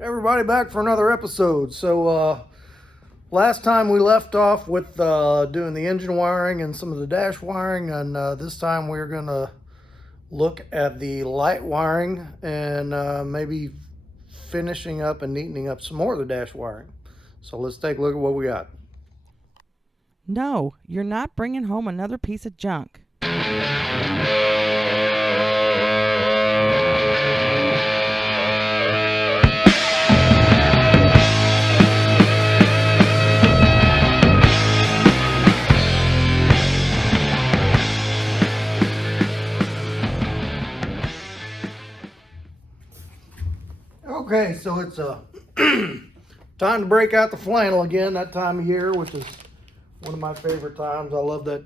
Everybody back for another episode. So last time we left off with doing the engine wiring and some of the dash wiring, and this time we're gonna look at the light wiring and maybe finishing up and neatening up some more of the dash wiring. So let's take a look at what we got. No, you're not bringing home another piece of junk. Okay, so it's time to break out the flannel again, that time of year, which is one of my favorite times. I love that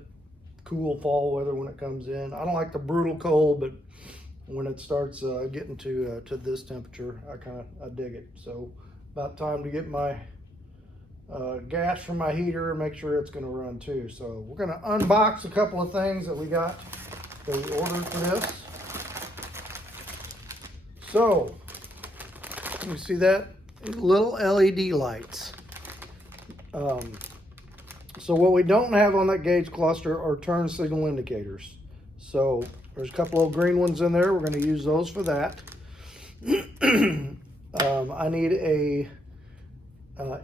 cool fall weather when it comes in. I don't like the brutal cold, but when it starts getting to this temperature, I dig it. So about time to get my gas from my heater and make sure it's going to run too. So we're going to unbox a couple of things that we got that we ordered for this. So you see that? Little LED lights. So what we don't have on that gauge cluster are turn signal indicators. So there's a couple of green ones in there. We're going to use those for that. I need a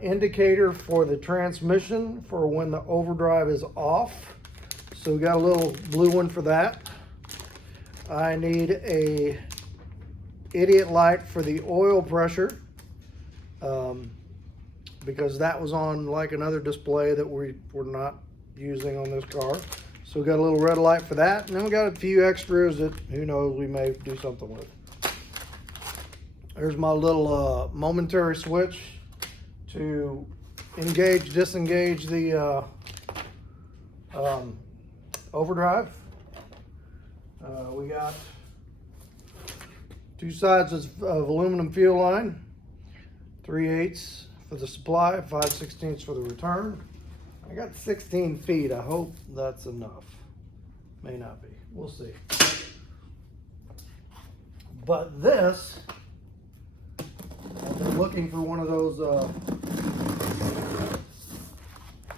indicator for the transmission for when the overdrive is off. So we got a little blue one for that. I need a idiot light for the oil pressure, because that was on like another display that we're not using on this car. So we got a little red light for that, and then we got a few extras that who knows we may do something with. There's my little momentary switch to engage, disengage the overdrive. We got 2 sides of aluminum fuel line, 3/8 for the supply, 5/16 for the return. I got 16 feet. I hope that's enough. May not be. We'll see. But this, I've been looking for one of those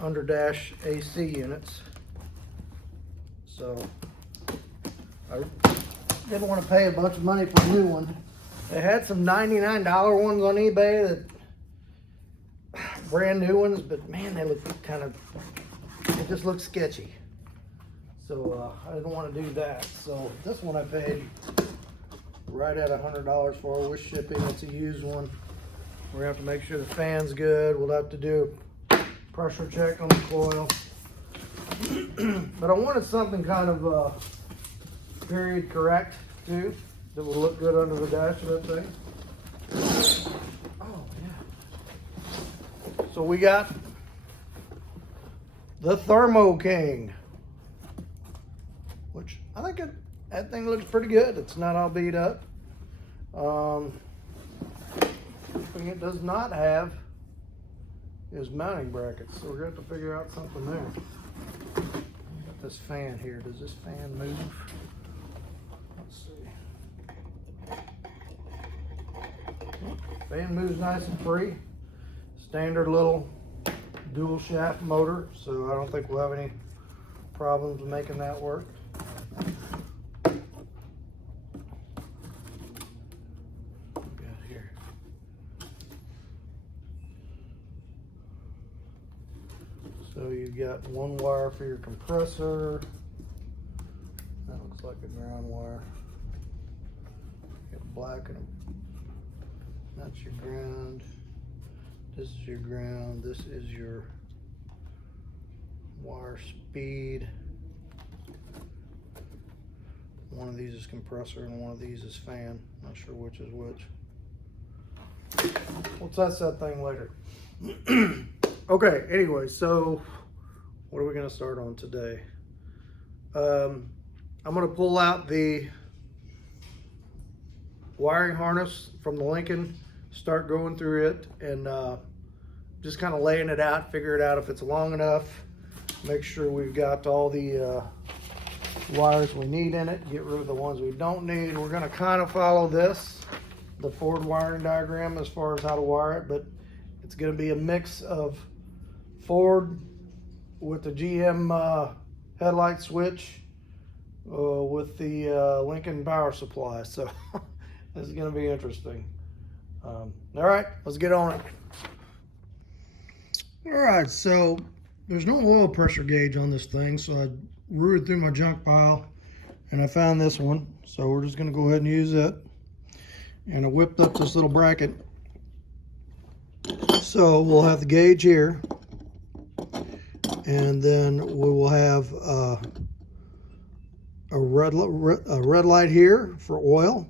under dash AC units. So I didn't want to pay a bunch of money for a new one. They had some $99 ones on eBay, that brand new ones, but man, they look it just looks sketchy. So I didn't want to do that. So this one I paid right at $100 for with shipping. It's a used one. We're gonna have to make sure the fan's good. We'll have to do a pressure check on the coil. But I wanted something kind of period correct too, that would look good under the dash of that thing. Oh yeah. So we got the Thermo King, which I think that thing looks pretty good. It's not all beat up. Thing it does not have is mounting brackets, so we're going to have to figure out something there. Got this fan here. Does this fan move? Let's see. Fan moves nice and free. Standard little dual shaft motor, so I don't think we'll have any problems with making that work. What we got here? So you've got one wire for your compressor. That looks like a ground wire. Got black and that's your ground. This is your ground. This is your wire speed. One of these is compressor and one of these is fan. Not sure which is which. We'll test that thing later. Okay, anyway, so what are we going to start on today? I'm going to pull out the wiring harness from the Lincoln, start going through it, and just kind of laying it out, figure it out if it's long enough, make sure we've got all the wires we need in it, get rid of the ones we don't need. We're going to kind of follow this the Ford wiring diagram as far as how to wire it, but it's going to be a mix of Ford with the GM headlight switch with the Lincoln power supply. So this is going to be interesting. All right, let's get on it. All right, so there's no oil pressure gauge on this thing, so I rooted through my junk pile and I found this one. So we're just going to go ahead and use it. And I whipped up this little bracket. So we'll have the gauge here, and then we will have a red light here for oil,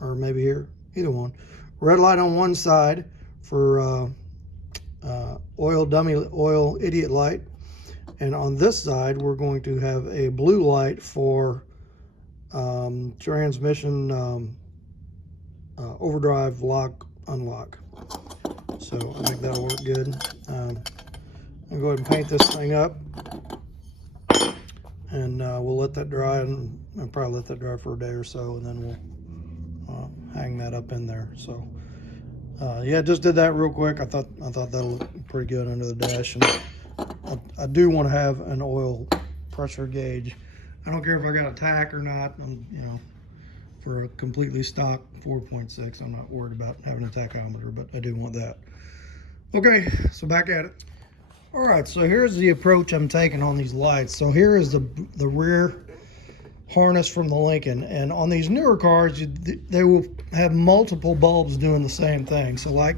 or maybe here, either one. Red light on one side for oil idiot light, and on this side we're going to have a blue light for transmission overdrive lock unlock. So I think that'll work good. I'll go ahead and paint this thing up, and we'll let that dry, and I'll probably let that dry for a day or so, and then we'll hang that up in there. So yeah, just did that real quick. I thought that'll look pretty good under the dash, and I do want to have an oil pressure gauge. I don't care if I got a tack or not. You know, for a completely stock 4.6, I'm not worried about having a tachometer, but I do want that. Okay, so back at it. All right, so here's the approach I'm taking on these lights. So here is the rear harness from the Lincoln, and on these newer cars, they will have multiple bulbs doing the same thing. So like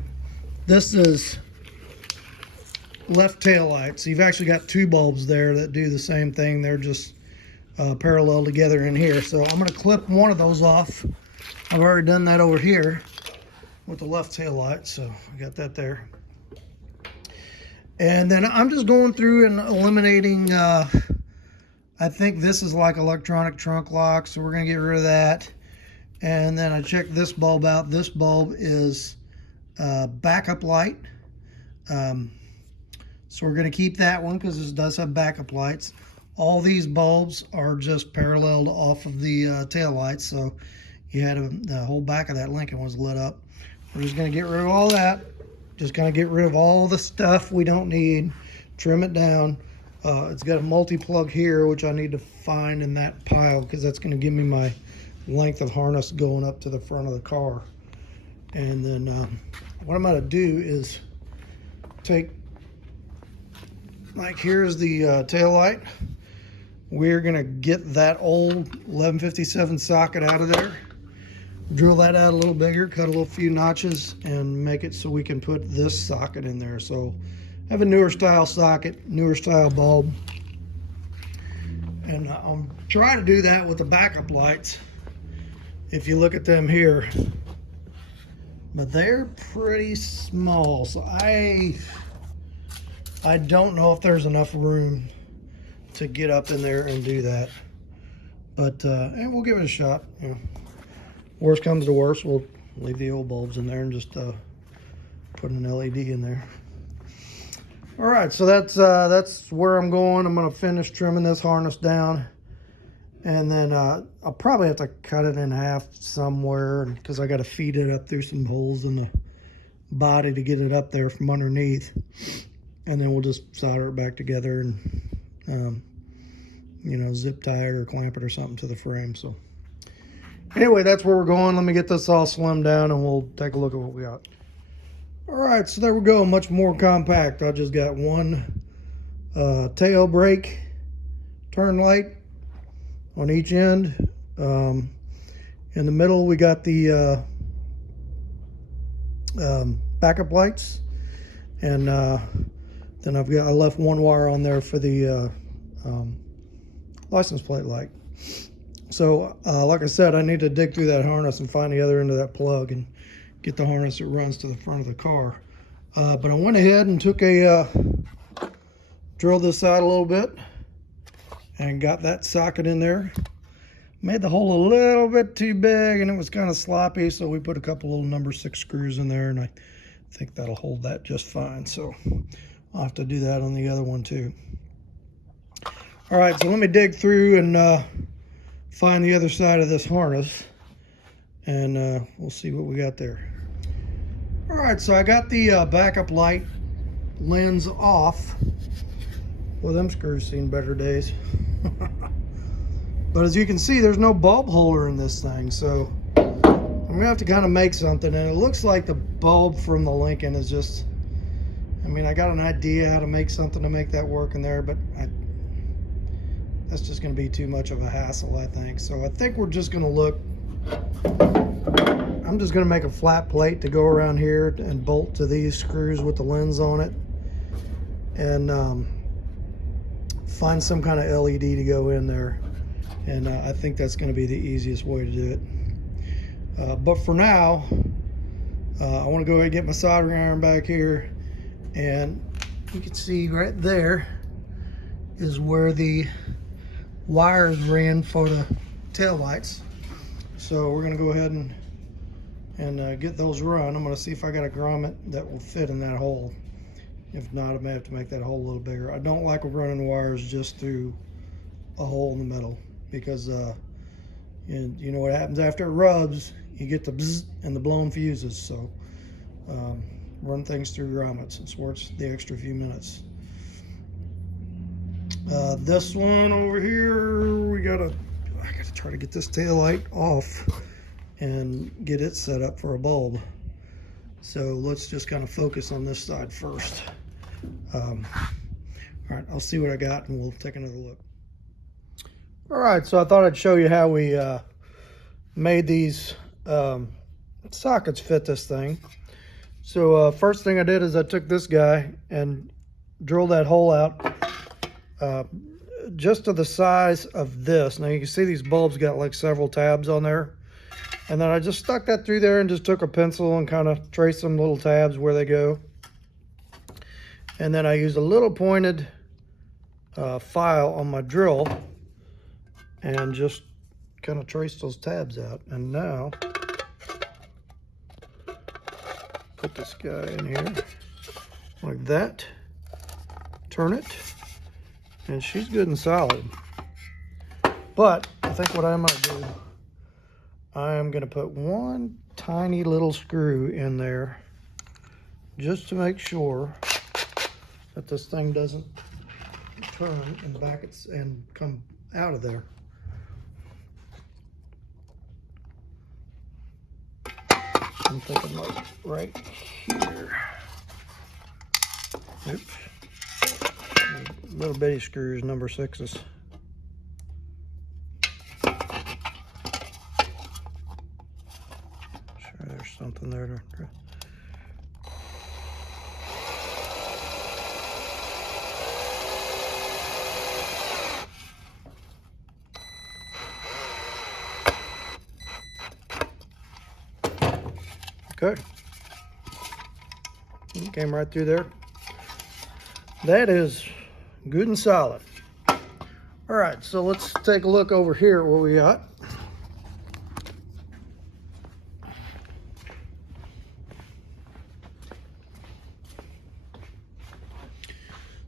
this is left tail light, so you've actually got two bulbs there that do the same thing. They're just parallel together in here. So I'm going to clip one of those off. I've already done that over here with the left tail light, so I got that there. And then I'm just going through and eliminating, I think this is like electronic trunk lock, so we're going to get rid of that. And then I checked this bulb out. This bulb is backup light. So we're going to keep that one because this does have backup lights. All these bulbs are just paralleled off of the tail lights, so you had the whole back of that Lincoln was lit up. We're just going to get rid of all that. Just going to get rid of all the stuff we don't need, trim it down. It's got a multi-plug here, which I need to find in that pile because that's going to give me my length of harness going up to the front of the car. And then what I'm going to do is take, like here's the tail light. We're going to get that old 1157 socket out of there. Drill that out a little bigger, cut a few notches, and make it so we can put this socket in there. So have a newer style socket, newer style bulb. And I'm trying to do that with the backup lights. If you look at them here, but they're pretty small. So I don't know if there's enough room to get up in there and do that. But and we'll give it a shot. You know. Worst comes to worst, we'll leave the old bulbs in there and just put an LED in there. All right, so that's where I'm going. I'm going to finish trimming this harness down, and then I'll probably have to cut it in half somewhere because I got to feed it up through some holes in the body to get it up there from underneath, and then we'll just solder it back together and you know, zip tie it or clamp it or something to the frame. So anyway, that's where we're going. Let me get this all slimmed down and we'll take a look at what we got. All right, so there we go, much more compact. I just got one tail brake turn light on each end. In the middle, we got the backup lights, and then I left one wire on there for the license plate light. So like I said, I need to dig through that harness and find the other end of that plug and get the harness that runs to the front of the car. But I went ahead and took drilled this out a little bit and got that socket in there. Made the hole a little bit too big and it was kind of sloppy, so we put a couple little number 6 screws in there, and I think that'll hold that just fine. So I'll have to do that on the other one too. All right, so let me dig through and find the other side of this harness, and we'll see what we got there. All right, so I got the backup light lens off. Well, them screws seen better days. But as you can see, there's no bulb holder in this thing, so I'm gonna have to kind of make something. And it looks like the bulb from the Lincoln is just, I mean, I got an idea how to make something to make that work in there, but that's just gonna be too much of a hassle, I think. So I think we're just gonna look, I'm just gonna make a flat plate to go around here and bolt to these screws with the lens on it, and find some kind of LED to go in there. And I think that's going to be the easiest way to do it. But for now, I want to go ahead and get my soldering iron back here, and you can see right there is where the wires ran for the tail lights. So we're going to go ahead and get those run. I'm going to see if I got a grommet that will fit in that hole. If not, I may have to make that hole a little bigger. I don't like running wires just through a hole in the middle, because you know what happens after it rubs, you get the bzzz and the blown fuses. So run things through grommets. It's worth the extra few minutes. This one over here, I gotta try to get this tail light off and get it set up for a bulb. So let's just kind of focus on this side first. All right, I'll see what I got and we'll take another look. All right, so I thought I'd show you how we made these sockets fit this thing. So first thing I did is I took this guy and drilled that hole out just to the size of this. Now you can see these bulbs got like several tabs on there. And then I just stuck that through there and just took a pencil and kind of traced some little tabs where they go. And then I used a little pointed file on my drill and just kind of traced those tabs out. And now, put this guy in here like that, turn it, and she's good and solid. But I think what I'm gonna do, I'm gonna put one tiny little screw in there just to make sure that this thing doesn't turn and back and come out of there. I'm thinking like right here. Oops. Little bitty screws, number 6s. Sure, there's something there to. Okay. It came right through there. That is good and solid. All right, so let's take a look over here where we got.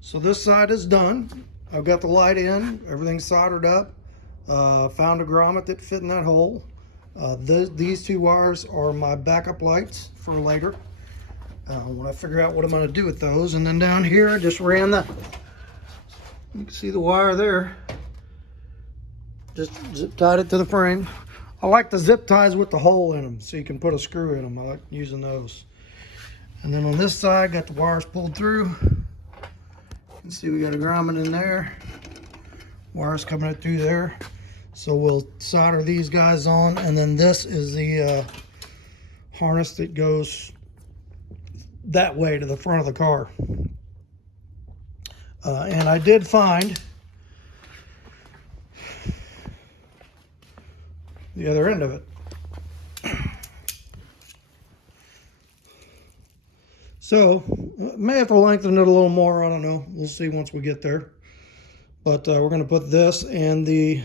So this side is done. I've got the light in, everything's soldered up. Found a grommet that fit in that hole. These two wires are my backup lights for later when I figure out what I'm going to do with those. And then down here I just ran you can see the wire there, just zip tied it to the frame. I like the zip ties with the hole in them so you can put a screw in them. I like using those. And then on this side, got the wires pulled through. You can see we got a grommet in there, wires coming out through there. So we'll solder these guys on, and then this is the harness that goes that way to the front of the car. And I did find the other end of it. So may have to lengthen it a little more, I don't know. We'll see once we get there. But we're going to put this and the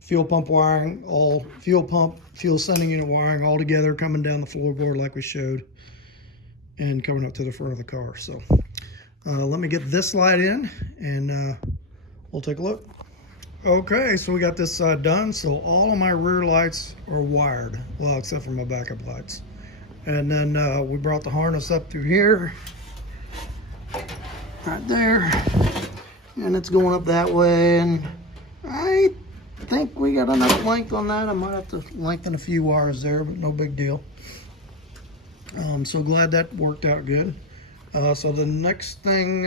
fuel pump wiring, fuel sending unit wiring all together, coming down the floorboard like we showed, and coming up to the front of the car. So let me get this light in and we'll take a look. Okay, so we got this side done. So all of my rear lights are wired, well, except for my backup lights. And then we brought the harness up through here, right there, and it's going up that way. And I think we got enough length on that. I might have to lengthen a few wires there, but no big deal. I'm so glad that worked out good. So the next thing,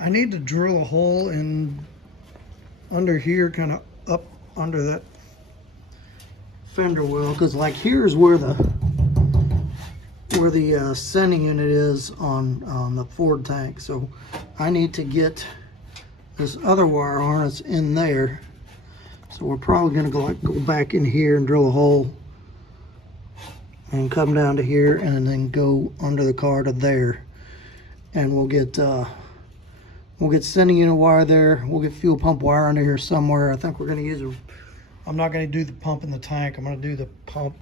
I need to drill a hole in under here, kind of up under that fender well, because like here's where the sending unit is on the Ford tank. So I need to get this other wire harness in there. So we're probably going to go back in here and drill a hole and come down to here and then go under the car to there, and we'll get sending unit wire there. We'll get fuel pump wire under here somewhere. I think we're going to use a, I'm not going to do the pump in the tank. I'm going to do the pump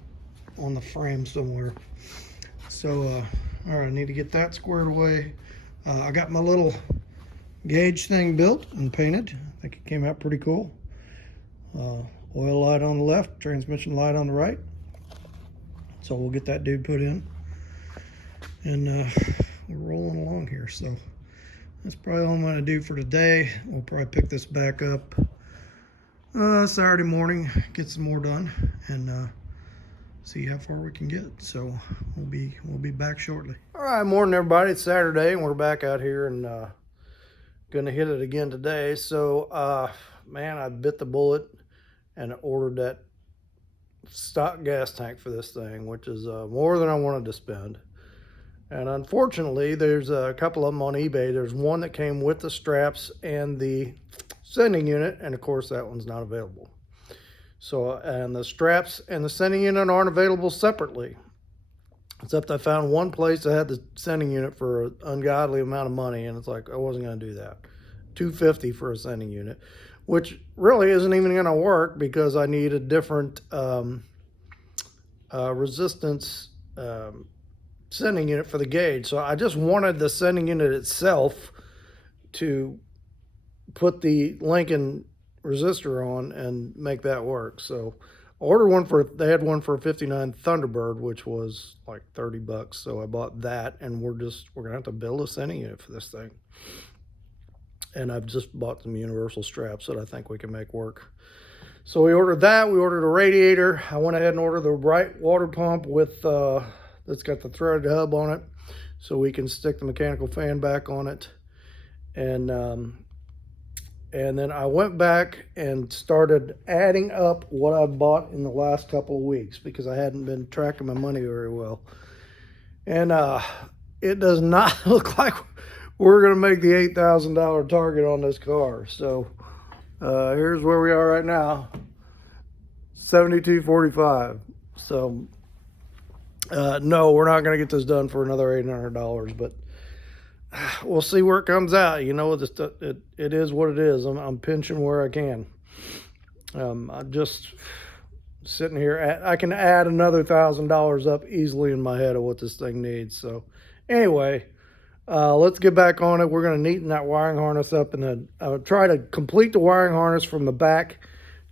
on the frame somewhere. So all right, I need to get that squared away. I got my little gauge thing built and painted. I think it came out pretty cool. Oil light on the left, transmission light on the right. So we'll get that dude put in, and we're rolling along here. So that's probably all I'm going to do for today. We'll probably pick this back up Saturday morning, get some more done, and see how far we can get. So we'll be back shortly. All right, morning everybody. It's Saturday, and we're back out here and gonna hit it again today. So man, I bit the bullet and ordered that stock gas tank for this thing, which is more than I wanted to spend. And unfortunately, there's a couple of them on eBay. There's one that came with the straps and the sending unit, and of course that one's not available. So, and the straps and the sending unit aren't available separately, except I found one place that had the sending unit for an ungodly amount of money, and it's like I wasn't going to do that. $250 for a sending unit, which really isn't even going to work because I need a different resistance sending unit for the gauge. So I just wanted the sending unit itself to put the Lincoln resistor on and make that work. So I ordered one for, they had one for a 59 Thunderbird, which was like $30. So I bought that, and we're gonna have to build a sending unit for this thing. And I've just bought some universal straps that I think we can make work. So we ordered that. We ordered a radiator. I went ahead and ordered the right water pump with that's got the threaded hub on it, so we can stick the mechanical fan back on it. And then I went back and started adding up what I bought in the last couple of weeks, because I hadn't been tracking my money very well. And it does not look like we're going to make the $8,000 target on this car. So here's where we are right now, $72.45. So no, we're not going to get this done for another $800, but we'll see where it comes out. You know, it is what it is. I'm pinching where I can. I'm just sitting here. I can add another $1,000 up easily in my head of what this thing needs. So anyway, let's get back on it. We're going to neaten that wiring harness up, and then I'll try to complete the wiring harness from the back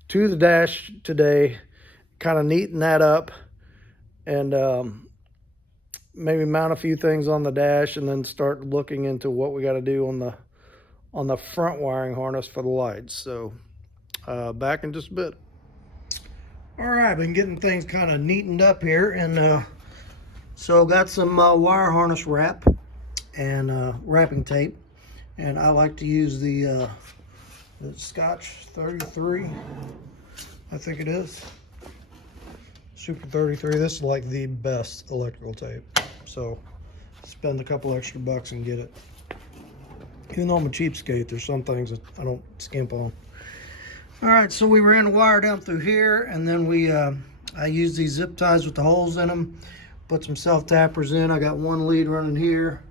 to the dash today, kind of neaten that up, and maybe mount a few things on the dash, and then start looking into what we got to do on the front wiring harness for the lights. So back in just a bit. All right, been getting things kind of neatened up here, and so got some wire harness wrap and wrapping tape, and I like to use the Scotch 33, I think it is. Super 33. This is like the best electrical tape, so spend a couple extra bucks and get it. Even though I'm a cheapskate, there's some things that I don't skimp on. All right, so we ran the wire down through here, and then I used these zip ties with the holes in them, put some self-tappers in. I got one lead running here,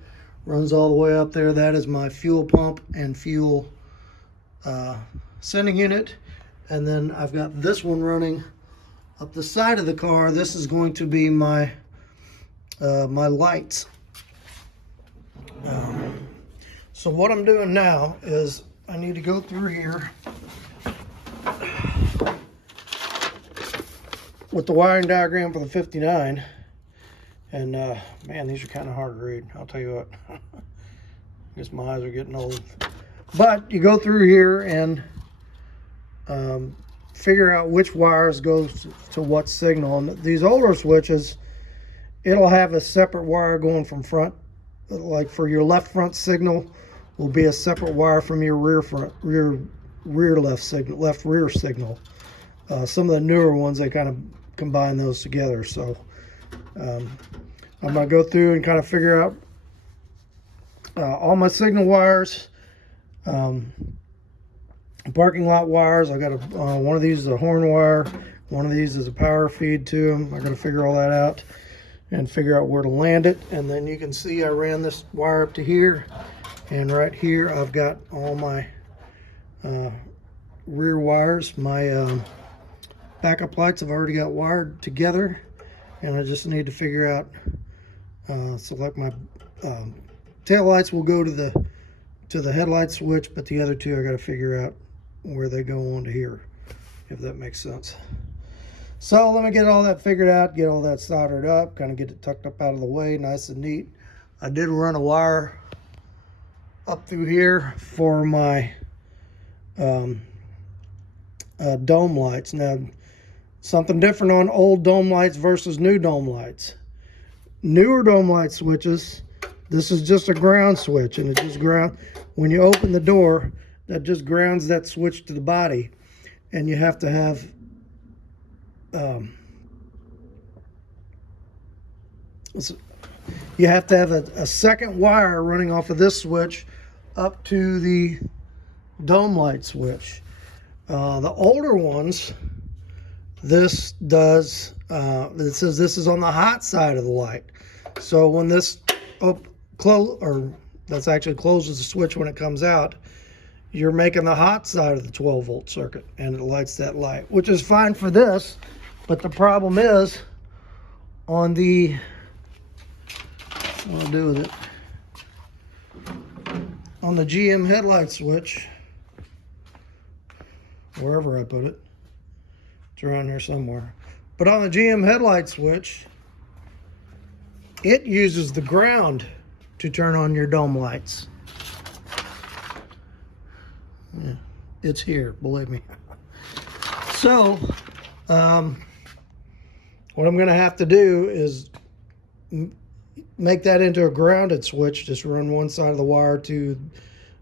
runs all the way up there. That is my fuel pump and fuel sending unit. And then I've got this one running up the side of the car. This is going to be my my lights. So what I'm doing now is I need to go through here with the wiring diagram for the 59. And man, these are kind of hard to read. I'll tell you what. I guess my eyes are getting old. But you go through here and figure out which wires goes to what signal. And these older switches, it'll have a separate wire going from front. Like for your left front signal will be a separate wire from your rear left signal, left rear signal. Some of the newer ones, they kind of combine those together. So I'm gonna go through and kind of figure out all my signal wires, parking lot wires. I got one of these is a horn wire, one of these is a power feed to them. I got to figure all that out and figure out where to land it. And then you can see I ran this wire up to here, and right here I've got all my rear wires. My backup lights I've already got wired together, and I just need to figure out so like my tail lights will go to the headlight switch, but the other two I got to figure out where they go onto here, if that makes sense. So let me get all that figured out, get all that soldered up, kind of get it tucked up out of the way, nice and neat. I did run a wire up through here for my dome lights. Now, something different on old dome lights versus new dome lights. Newer dome light switches, this is just a ground switch, and it just ground. When you open the door, that just grounds that switch to the body, and you have to have a second wire running off of this switch up to the dome light switch. The older ones, this does, it says this is on the hot side of the light. So when this that's actually closes the switch when it comes out, you're making the hot side of the 12 volt circuit, and it lights that light, which is fine for this. But the problem is on the, what I'll do with it, on the GM headlight switch, wherever I put it, it's around here somewhere. But on the GM headlight switch, it uses the ground to turn on your dome lights. Yeah, it's here, believe me. So, what I'm going to have to do is make that into a grounded switch. Just run one side of the wire to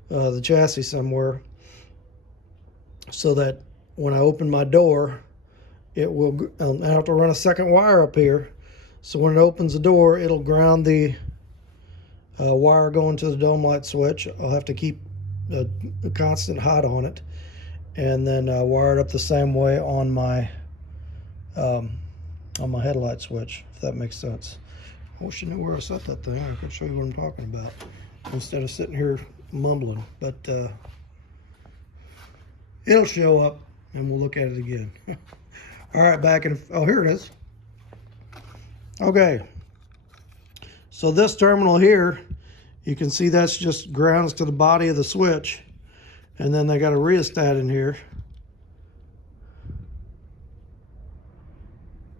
the chassis somewhere, so that when I open my door, it will. I have to run a second wire up here, so when it opens the door, it'll ground the wire going to the dome light switch. I'll have to keep a constant hot on it, and then wire it up the same way on my headlight switch, if that makes sense. I wish I knew where I set that thing. I could show you what I'm talking about instead of sitting here mumbling. But it'll show up, and we'll look at it again. All right, back in. Oh, here it is. Okay. So this terminal here, you can see that's just grounds to the body of the switch, and then they got a rheostat in here.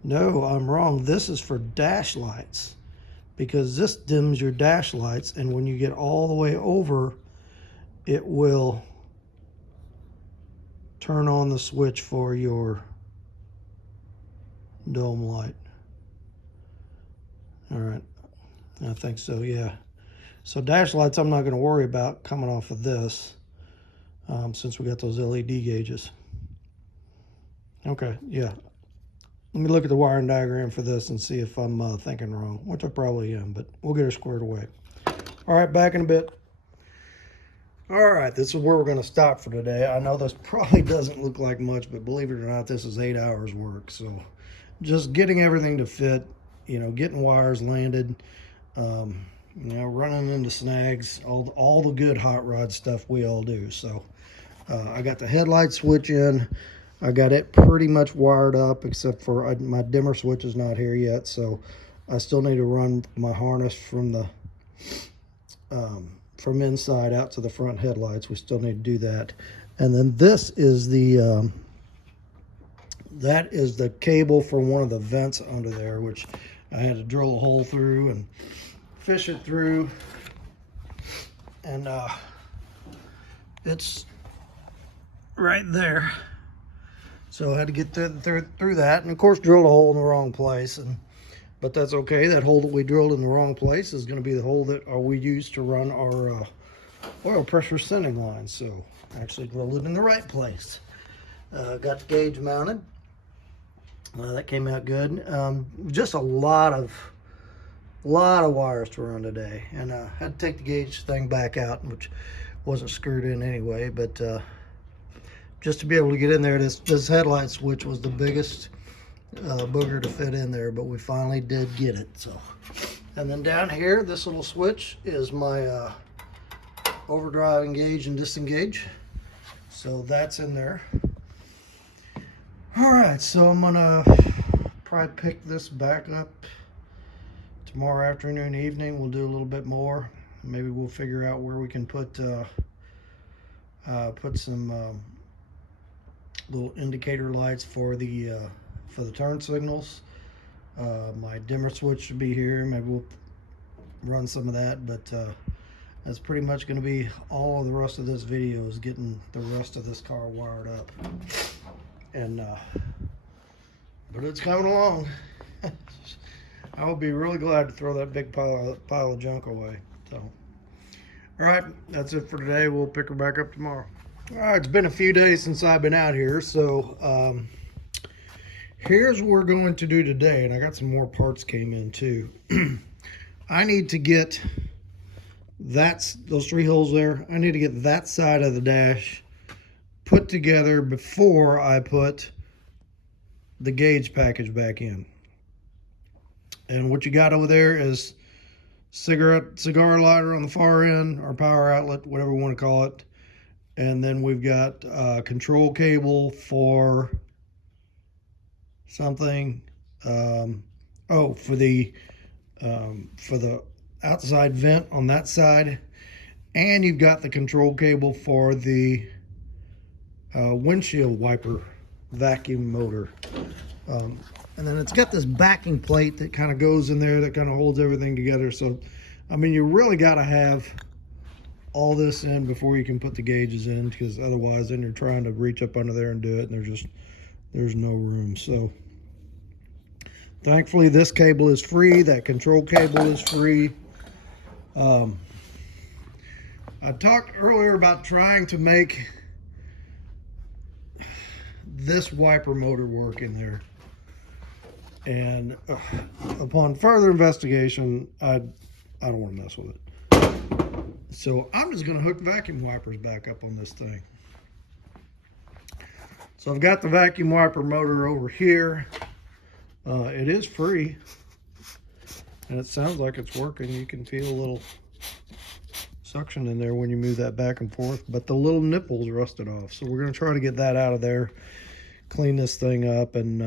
No, I'm wrong. This is for dash lights, because this dims your dash lights, and when you get all the way over, it will turn on the switch for your dome light. All right, I think so, yeah. So dash lights I'm not going to worry about coming off of this, since we got those LED gauges. Okay, yeah. Let me look at the wiring diagram for this and see if I'm thinking wrong, which I probably am, but we'll get her squared away. All right, back in a bit. All right, this is where we're going to stop for today. I know this probably doesn't look like much, but believe it or not, this is 8 hours work. So just getting everything to fit, you know, getting wires landed, you know, running into snags, all the good hot rod stuff we all do. So I got the headlight switch in. I got it pretty much wired up, except for my dimmer switch is not here yet. So I still need to run my harness from the from inside out to the front headlights. We still need to do that. And then this is the that is the cable for one of the vents under there, which I had to drill a hole through and fish it through. And it's right there. So I had to get through that, and of course drilled a hole in the wrong place, but that's okay. That hole that we drilled in the wrong place is going to be the hole that we use to run our oil pressure sending line. So I actually drilled it in the right place. Got the gauge mounted. That came out good. Just a lot of wires to run today, and I had to take the gauge thing back out, which wasn't screwed in anyway, but just to be able to get in there, this headlight switch was the biggest booger to fit in there, but we finally did get it. So, and then down here, this little switch is my overdrive engage and disengage, so that's in there. All right, so I'm gonna probably pick this back up tomorrow afternoon, evening. We'll do a little bit more. Maybe we'll figure out where we can put some little indicator lights for the turn signals. My dimmer switch should be here. Maybe we'll run some of that, but that's pretty much going to be all of the rest of this video, is getting the rest of this car wired up. And but it's coming along. I will be really glad to throw that big pile of junk away. So, all right, that's it for today. We'll pick her back up tomorrow. All right, it's been a few days since I've been out here, so here's what we're going to do today. And I got some more parts came in too. I need to get those 3 holes there. I need to get that side of the dash put together before I put the gauge package back in. And what you got over there is cigar lighter on the far end, or power outlet, whatever we want to call it. And then we've got a control cable for something. For the outside vent on that side. And you've got the control cable for the windshield wiper vacuum motor. And then it's got this backing plate that kind of goes in there that kind of holds everything together. So, I mean, you really got to have all this in before you can put the gauges in, because otherwise then you're trying to reach up under there and do it, and there's no room. So thankfully this cable is free, that control cable is free. I talked earlier about trying to make this wiper motor work in there, and upon further investigation, I don't want to mess with it. So I'm just going to hook vacuum wipers back up on this thing. So I've got the vacuum wiper motor over here. It is free, and it sounds like it's working. You can feel a little suction in there when you move that back and forth, but the little nipples rusted off. So we're going to try to get that out of there, clean this thing up, and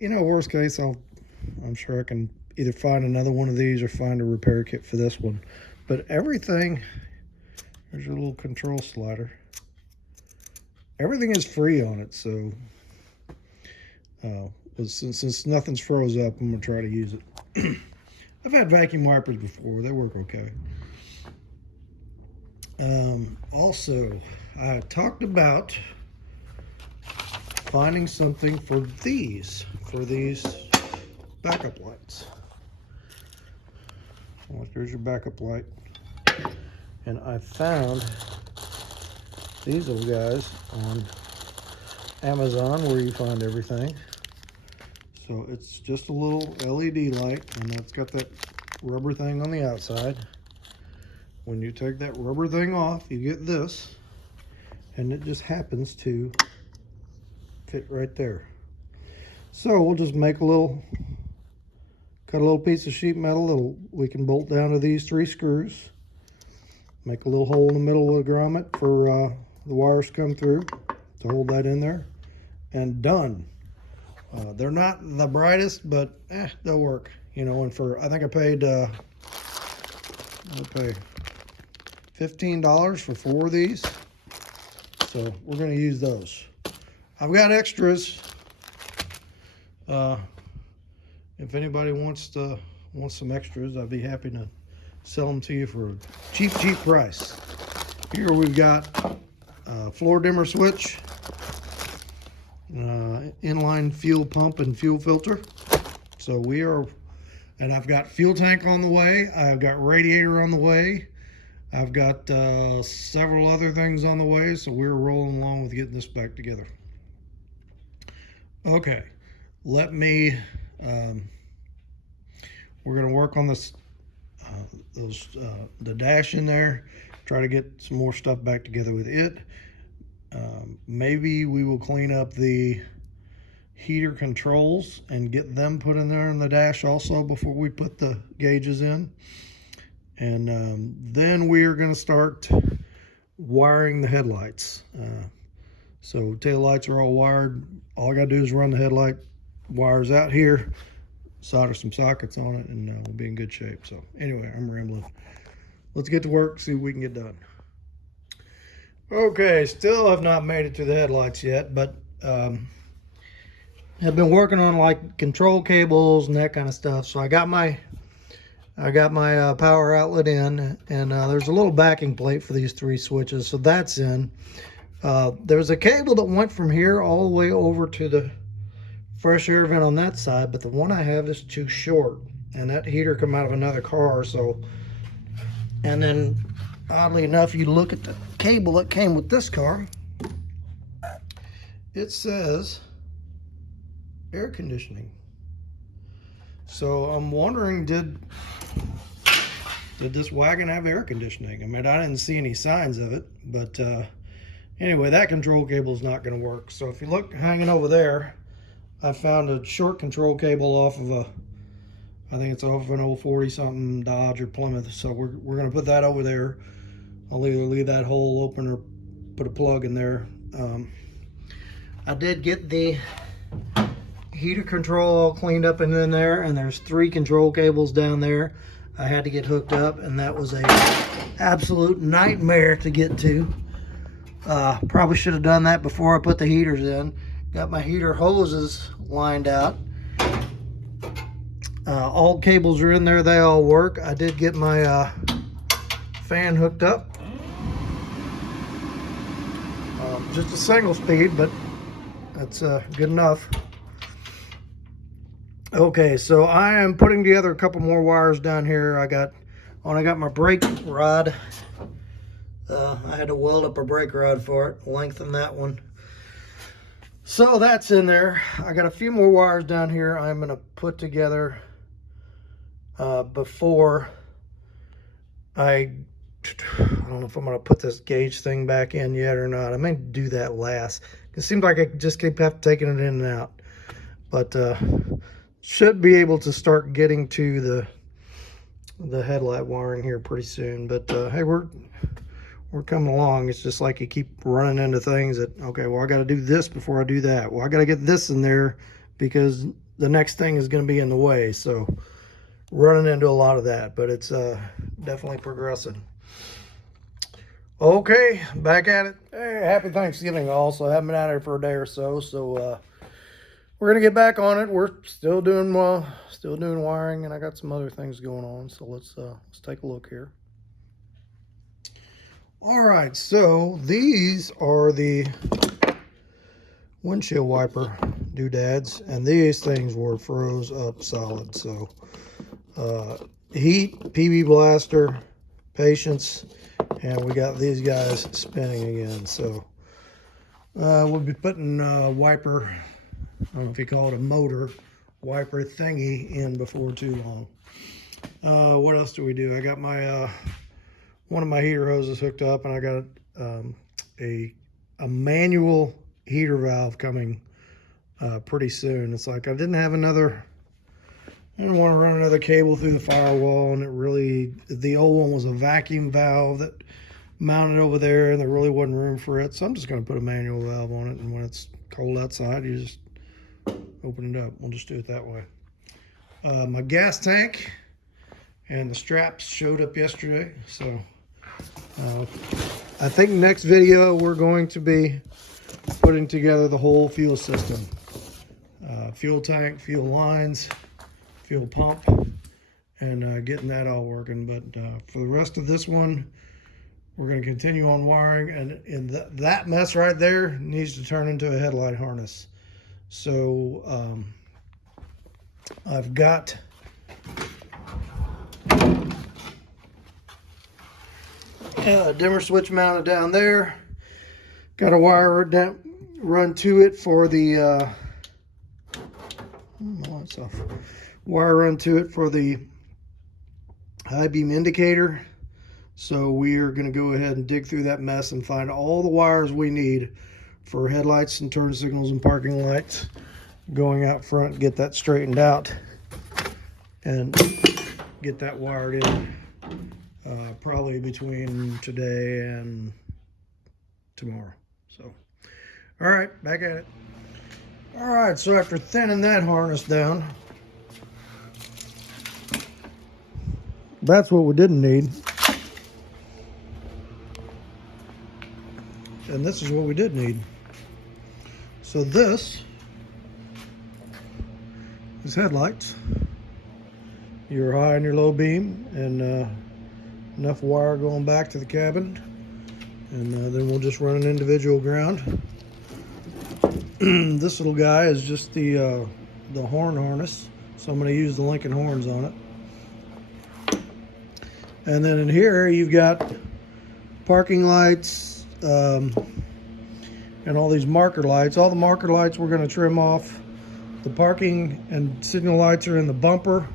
worst case, I'm sure I can either find another one of these or find a repair kit for this one. But everything, there's your little control slider. Everything is free on it, so since nothing's froze up, I'm gonna try to use it. I've had vacuum wipers before; they work okay. Also, I talked about finding something for these backup lights. Well, there's your backup light. And I found these little guys on Amazon, where you find everything. So it's just a little LED light, and it's got that rubber thing on the outside. When you take that rubber thing off, you get this, and it just happens to fit right there. So we'll just make cut a little piece of sheet metal that we can bolt down to these 3 screws. Make a little hole in the middle with a grommet for the wires to come through to hold that in there, and done. They're not the brightest, but they'll work. And I think I paid $15 for 4 of these. So we're gonna use those. I've got extras. If anybody wants some extras, I'd be happy to sell them to you for a cheap price. Here we've got floor dimmer switch, inline fuel pump and fuel filter. So and I've got fuel tank on the way. I've got radiator on the way. I've got several other things on the way. So we're rolling along with getting this back together. Okay, we're gonna work on this, the dash in there, try to get some more stuff back together with it. Maybe we will clean up the heater controls and get them put in there in the dash also before we put the gauges in. And then we are going to start wiring the headlights. So tail lights are all wired. All I got to do is run the headlight wires out here, solder some sockets on it, and we'll be in good shape. So anyway, I'm rambling. Let's get to work, see what we can get done. Okay, still have not made it to the headlights yet, but I've been working on like control cables and that kind of stuff. So I got my power outlet in, and there's a little backing plate for these 3 switches, so that's in. There's a cable that went from here all the way over to the fresh air vent on that side, but the one I have is too short, and that heater come out of another car. So, and then oddly enough, you look at the cable that came with this car, it says air conditioning. So I'm wondering, did this wagon have air conditioning? I mean, I didn't see any signs of it, but anyway, that control cable is not going to work. So if you look hanging over there, I found a short control cable off of I think it's off of an old 40 something Dodge or Plymouth. So we're going to put that over there. I'll either leave that hole open or put a plug in there. I did get the heater control all cleaned up and in there, and there's 3 control cables down there I had to get hooked up, and that was a absolute nightmare to get to. Probably should have done that before I put the heaters in. Got my heater hoses lined out. All cables are in there, they all work. I did get my fan hooked up. Just a single speed, but that's good enough. Okay, so I am putting together a couple more wires down here. I got my brake rod. I had to weld up a brake rod for it, lengthen that one. So that's in there. I got a few more wires down here I'm going to put together before I don't know if I'm going to put this gauge thing back in yet or not. I may do that last. It seems like I just keep taking it in and out. But should be able to start getting to the headlight wiring here pretty soon. But hey, we're coming along. It's just like you keep running into things that, okay, well, I got to do this before I do that. Well, I got to get this in there because the next thing is going to be in the way. So running into a lot of that, but it's definitely progressing. Okay, back at it. Hey, happy Thanksgiving all. So I haven't been out here for a day or so. So we're gonna get back on it. We're still doing wiring, and I got some other things going on. So let's take a look here. All right, so these are the windshield wiper doodads, and these things were froze up solid. So heat, PB blaster, patience, and we got these guys spinning again. So we'll be putting wiper, I don't know if you call it a motor wiper thingy, in before too long. What else do we do? I got my one of my heater hoses hooked up, and I got a manual heater valve coming pretty soon. It's like I didn't want to run another cable through the firewall, and the old one was a vacuum valve that mounted over there, and there really wasn't room for it. So I'm just going to put a manual valve on it, and when it's cold outside, you just open it up. We'll just do it that way. My gas tank and the straps showed up yesterday, so I think next video we're going to be putting together the whole fuel system. Fuel tank, fuel lines, fuel pump, and getting that all working. But for the rest of this one, we're going to continue on wiring, and that mess right there needs to turn into a headlight harness. So I've got a dimmer switch mounted down there. Got a wire run to it for the wire run to it for the high beam indicator. So we are going to go ahead and dig through that mess and find all the wires we need for headlights and turn signals and parking lights going out front. Get that straightened out and get that wired in probably between today and tomorrow. So, all right, back at it. All right, so after thinning that harness down, that's what we didn't need. And this is what we did need. So this is headlights, your high and your low beam, and enough wire going back to the cabin. And then we'll just run an individual ground. This little guy is just the horn harness. So I'm going to use the Lincoln horns on it. And then in here you've got parking lights, and all these marker lights. All the marker lights we're going to trim off. The parking and signal lights are in the bumper.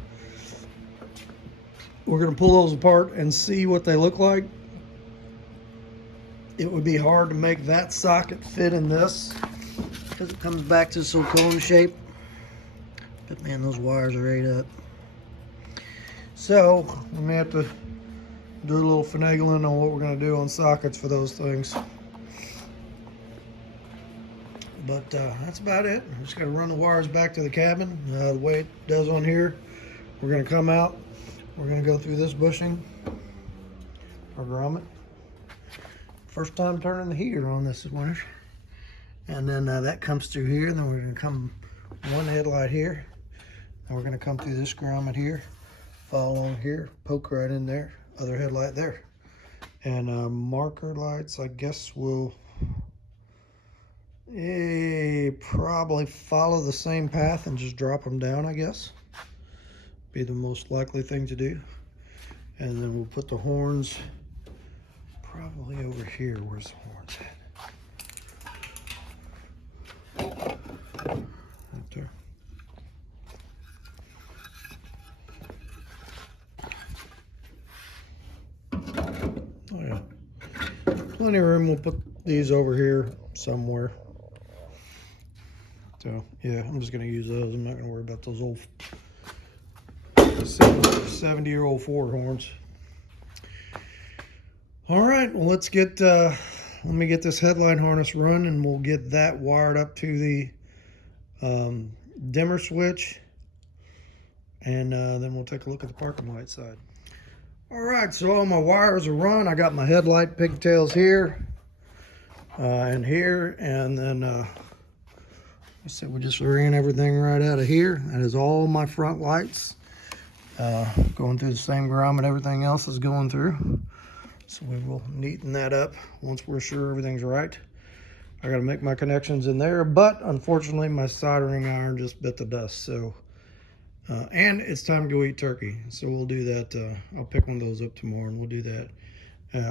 We're going to pull those apart and see what they look like. It would be hard to make that socket fit in this because it comes back to silicone shape. But man, those wires are ate up. So we may have to do a little finagling on what we're going to do on sockets for those things. But that's about it. I'm just going to run the wires back to the cabin the way it does on here. We're going to come out. We're going to go through this bushing or grommet. First time turning the heater on this winter. And then that comes through here. And then we're going to come one headlight here. And we're going to come through this grommet here. Follow along here. Poke right in there. Other headlight there. And marker lights, I guess, will probably follow the same path and just drop them down, I guess. Be the most likely thing to do. And then we'll put the horns probably over here. Where's the horns at? Right there. Oh yeah. Plenty of room. We'll put these over here somewhere. So yeah, I'm just gonna use those. I'm not gonna worry about those old 70-year-old Ford horns. All right, well, let me get this headlight harness run, and we'll get that wired up to the dimmer switch, and then we'll take a look at the parking light side. All right, so all my wires are run. I got my headlight pigtails here and here, and then I said we just ran everything right out of here. That is all my front lights going through the same grommet everything else is going through. So we will neaten that up once we're sure everything's right. I got to make my connections in there, but unfortunately my soldering iron just bit the dust. So and it's time to go eat turkey, so we'll do that. I'll pick one of those up tomorrow and we'll do that.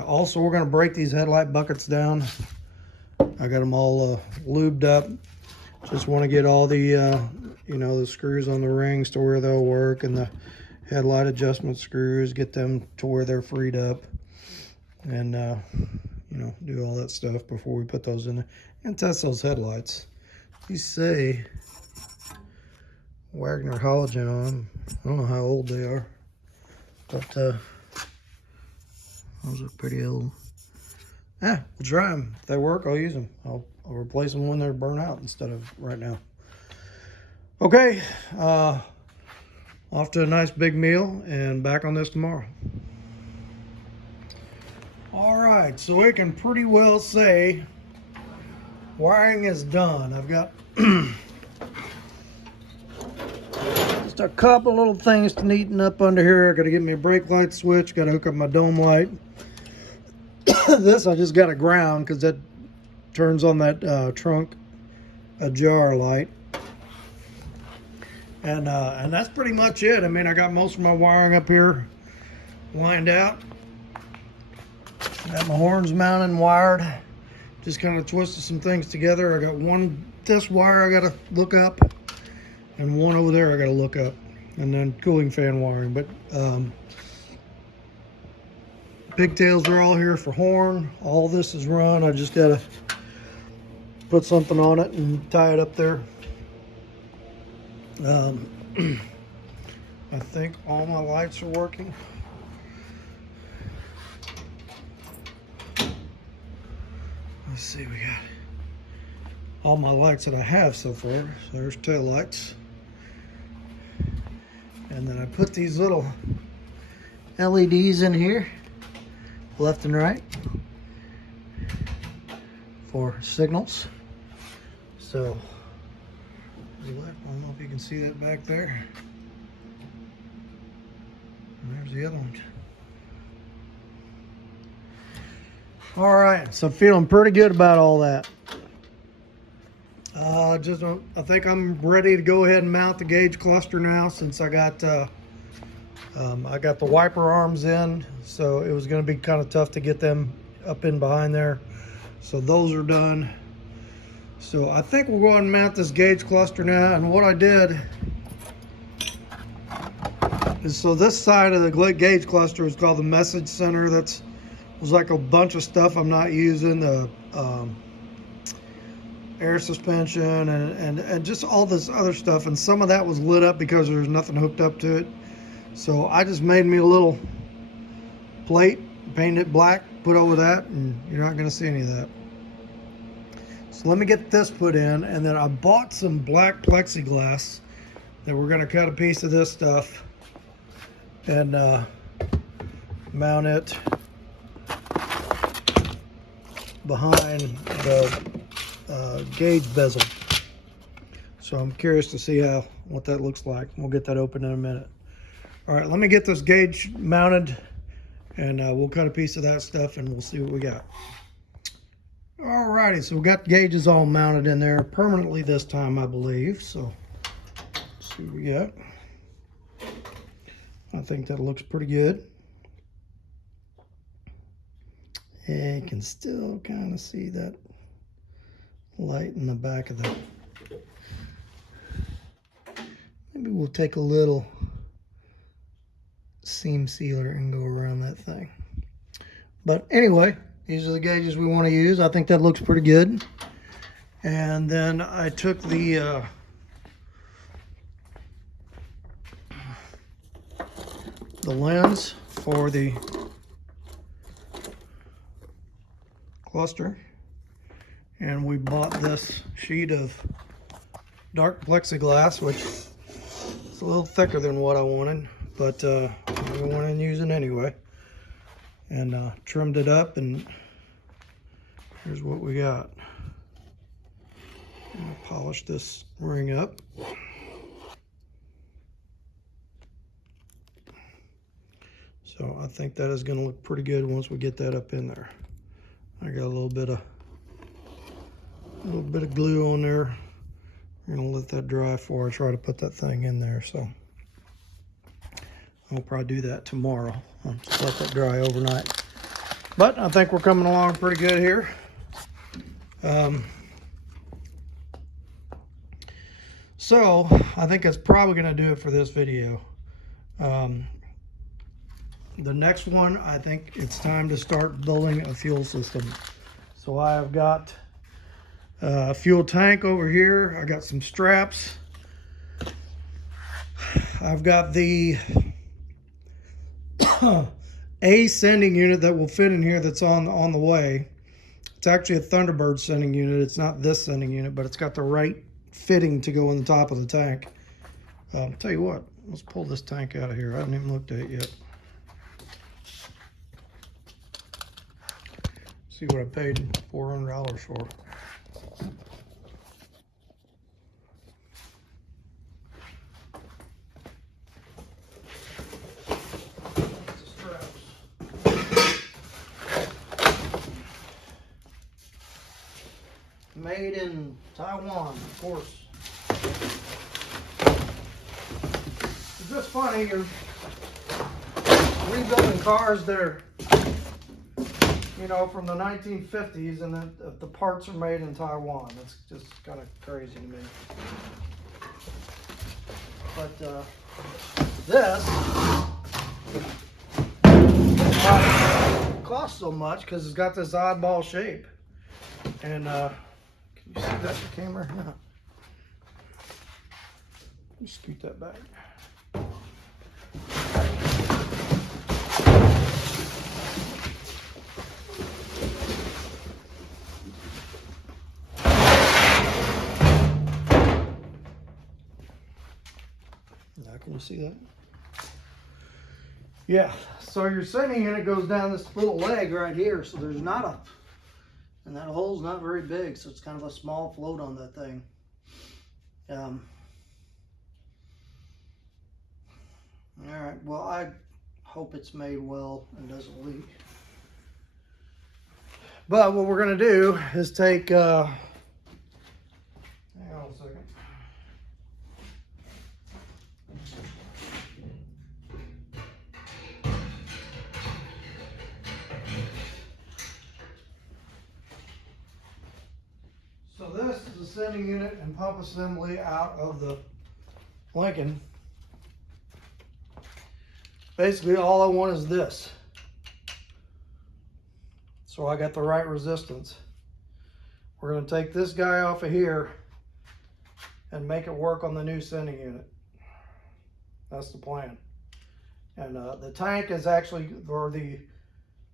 Also, we're going to break these headlight buckets down. I got them all lubed up. Just want to get all the the screws on the rings to where they'll work, and the headlight adjustment screws, get them to where they're freed up, and do all that stuff before we put those in there and test those headlights. You say Wagner halogen on them. I don't know how old they are, but those are pretty old. We'll try them. If they work, I'll use them. I'll replace them when they're burnt out instead of right now. Okay, off to a nice big meal and back on this tomorrow. All right, so we can pretty well say wiring is done. I've got just a couple little things to neaten up under here. I got to get me a brake light switch, got to hook up my dome light. This I just got to ground because that turns on that trunk ajar light. And that's pretty much it. I mean, I got most of my wiring up here lined out. Got my horns mounted and wired. Just kind of twisted some things together. I got this wire I got to look up, and one over there I got to look up, and then cooling fan wiring. But pigtails are all here for horn. All this is run. I just got to put something on it and tie it up there. I think all my lights are working. Let's see, we got all my lights that I have so far. So there's tail lights. And then I put these little LEDs in here, left and right, for signals. So, I don't know if you can see that back there. And there's the other one. All right, so feeling pretty good about all that. I think I'm ready to go ahead and mount the gauge cluster now, since I got the wiper arms in, so it was going to be kind of tough to get them up in behind there. So those are done. So I think we'll go ahead and mount this gauge cluster now. And what I did is, so this side of the gauge cluster is called the message center. That's was like a bunch of stuff I'm not using, the air suspension and just all this other stuff, and some of that was lit up because there's nothing hooked up to it. So I just made me a little plate, painted it black, put over that, and you're not going to see any of that. So let me get this put in, and then I bought some black plexiglass that we're going to cut a piece of this stuff and mount it behind the gauge bezel. So I'm curious to see what that looks like. We'll get that open in a minute. All right, let me get this gauge mounted, and we'll cut a piece of that stuff and we'll see what we got. All righty, so we got the gauges all mounted in there permanently this time, I believe. So let's see what we got. I think that looks pretty good. And you can still kind of see that light in the back of the... Maybe we'll take a little seam sealer and go around that thing. But anyway, these are the gauges we want to use. I think that looks pretty good. And then I took the lens for the cluster, and we bought this sheet of dark plexiglass, which is a little thicker than what I wanted, but I wanted to use it anyway, and trimmed it up, and here's what we got. I'm gonna polish this ring up. So I think that is going to look pretty good once we get that up in there. I got a little bit of glue on there. I'm gonna let that dry before I try to put that thing in there. So I'll probably do that tomorrow. I'll just let that dry overnight. But I think we're coming along pretty good here. So I think that's probably gonna do it for this video. The next one, I think it's time to start building a fuel system. So I have got a fuel tank over here. I got some straps. I've got the A sending unit that will fit in here that's on the way. It's actually a Thunderbird sending unit. It's not this sending unit, but it's got the right fitting to go in the top of the tank. Tell you what, let's pull this tank out of here. I haven't even looked at it yet. See what I paid $400 for. Made in Taiwan, of course. It's just funny, you're rebuilding cars that are, you know, from the 1950s, and the parts are made in Taiwan. That's just kind of crazy to me. But this costs so much because it's got this oddball shape. And can you see that in the camera? Yeah. Just scoot that back. Now can you see that? Yeah, so your sending unit goes down this little leg right here, so there's not a, and that hole's not very big, so it's kind of a small float on that thing. Alright, well, I hope it's made well and doesn't leak. But what we're going to do is take, hang on a second. So this is the sending unit and pump assembly out of the Lincoln. Basically all I want is this. So I got the right resistance. We're going to take this guy off of here and make it work on the new sending unit. That's the plan. And the tank is actually, or the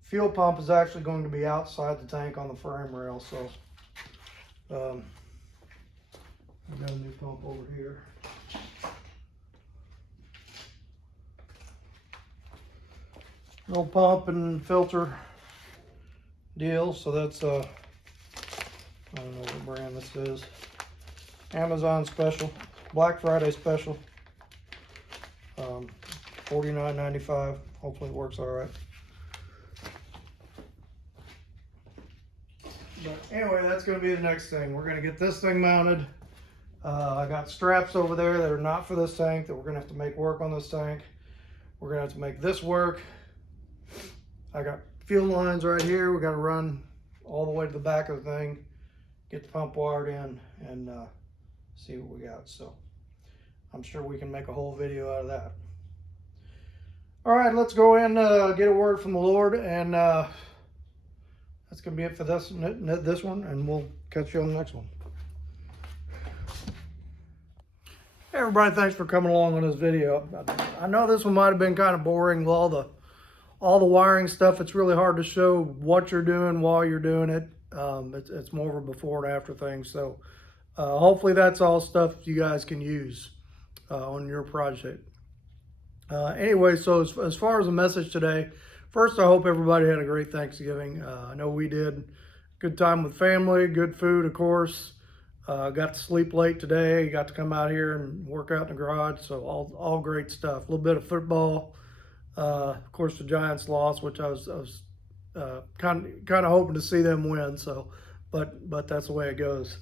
fuel pump is actually going to be outside the tank on the frame rail. So I've got a new pump over here. Little pump and filter deal. So that's I don't know what brand this is. Amazon special, Black Friday special. $49.95. Hopefully it works all right. But anyway, that's going to be the next thing. We're going to get this thing mounted. I got straps over there that are not for this tank that we're going to have to make work on this tank. We're going to have to make this work. I got fuel lines right here. We got to run all the way to the back of the thing, get the pump wired in, and see what we got. So I'm sure we can make a whole video out of that. All right, let's go in, get a word from the Lord, and that's going to be it for this one, and we'll catch you on the next one. Hey everybody, thanks for coming along on this video. I know this one might have been kind of boring with all the wiring stuff. It's really hard to show what you're doing while you're doing it. It's more of a before and after thing. So hopefully that's all stuff you guys can use on your project. Anyway, so as far as the message today, first, I hope everybody had a great Thanksgiving. I know we did. Good time with family, good food, of course. Got to sleep late today. Got to come out here and work out in the garage. So all great stuff. A little bit of football. Of course, the Giants lost, which I was kind of hoping to see them win. So, but that's the way it goes.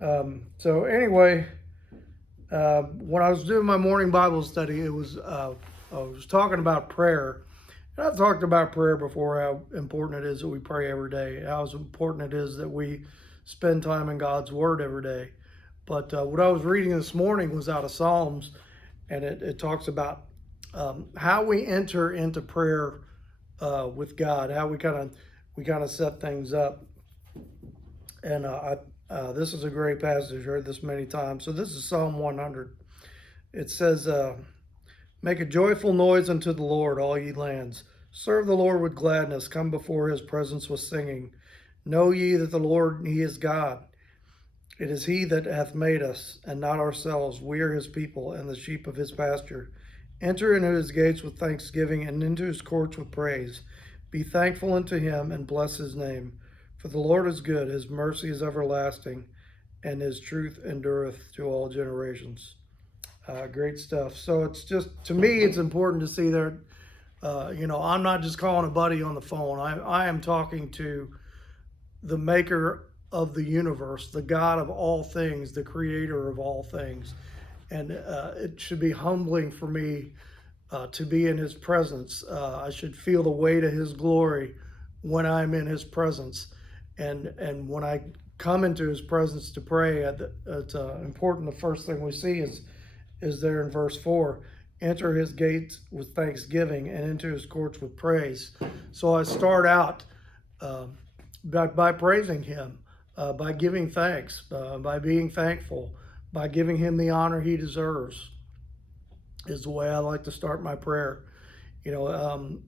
So anyway, when I was doing my morning Bible study, I was talking about prayer. And I've talked about prayer before, how important it is that we pray every day, how important it is that we spend time in God's Word every day. But what I was reading this morning was out of Psalms, and it talks about how we enter into prayer with God, how we kind of set things up. And this is a great passage. I've heard this many times. So this is Psalm 100. It says, "Make a joyful noise unto the Lord, all ye lands. Serve the Lord with gladness. Come before his presence with singing. Know ye that the Lord, he is God. It is he that hath made us, and not ourselves. We are his people, and the sheep of his pasture. Enter into his gates with thanksgiving, and into his courts with praise. Be thankful unto him, and bless his name. For the Lord is good, his mercy is everlasting, and his truth endureth to all generations. Great stuff. So it's just, to me, it's important to see that, I'm not just calling a buddy on the phone. I am talking to the maker of the universe, the God of all things, the creator of all things. And it should be humbling for me to be in his presence. I should feel the weight of his glory when I'm in his presence. And when I come into his presence to pray, it's important. The first thing we see is there in verse 4. Enter his gates with thanksgiving and into his courts with praise. So I start out by praising him, by giving thanks, by being thankful, by giving him the honor he deserves, is the way I like to start my prayer. Invariably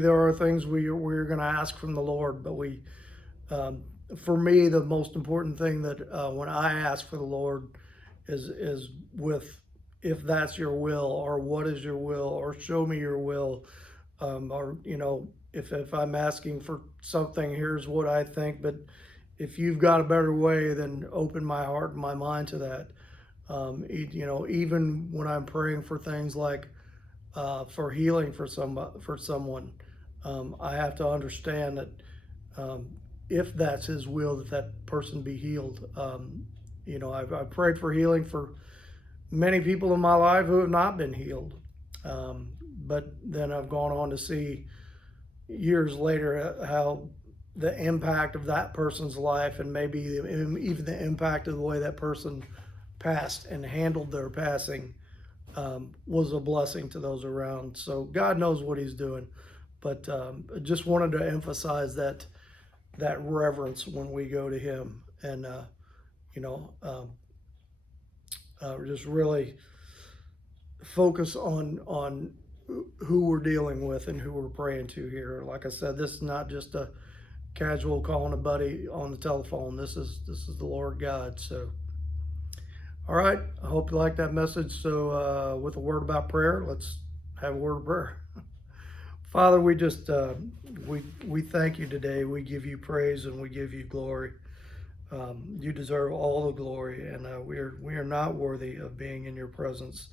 there are things we're going to ask from the Lord, but for me, the most important thing that when I ask for the Lord is with, if that's your will, or what is your will, or show me your will, or if I'm asking for something, here's what I think, but if you've got a better way, then open my heart and my mind to that. Even when I'm praying for things like for healing for someone, I have to understand that if that's his will, that person be healed. I've prayed for healing for many people in my life who have not been healed. But then I've gone on to see years later how the impact of that person's life, and maybe even the impact of the way that person passed and handled their passing, was a blessing to those around. So God knows what he's doing. But I just wanted to emphasize that reverence when we go to him, and just really focus on who we're dealing with and who we're praying to here. Like I said, this is not just a casual calling a buddy on the telephone. This is the Lord God. So, all right, I hope you like that message. So with a word about prayer, let's have a word of prayer. Father, we just we thank you today. We give you praise and we give you glory. You deserve all the glory, and we are not worthy of being in your presence,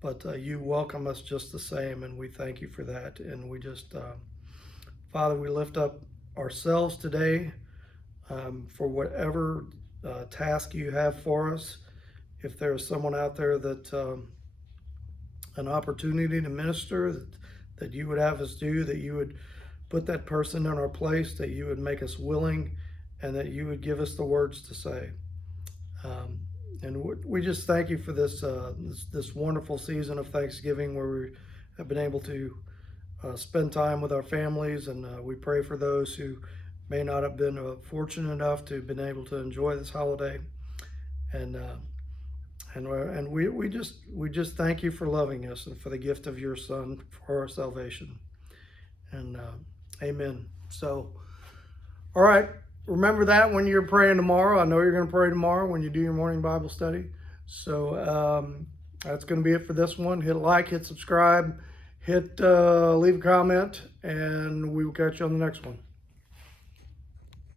but you welcome us just the same, and we thank you for that. And we just, Father, we lift up ourselves today for whatever task you have for us. If there's someone out there that an opportunity to minister that you would have us do, that you would put that person in our place, that you would make us willing, and that you would give us the words to say. And we just thank you for this wonderful season of Thanksgiving, where we have been able to spend time with our families, and we pray for those who may not have been fortunate enough to have been able to enjoy this holiday. And we just thank you for loving us and for the gift of your Son for our salvation. And amen. So, all right. Remember that when you're praying tomorrow. I know you're going to pray tomorrow when you do your morning Bible study. So that's going to be it for this one. Hit like, hit subscribe, leave a comment, and we will catch you on the next one.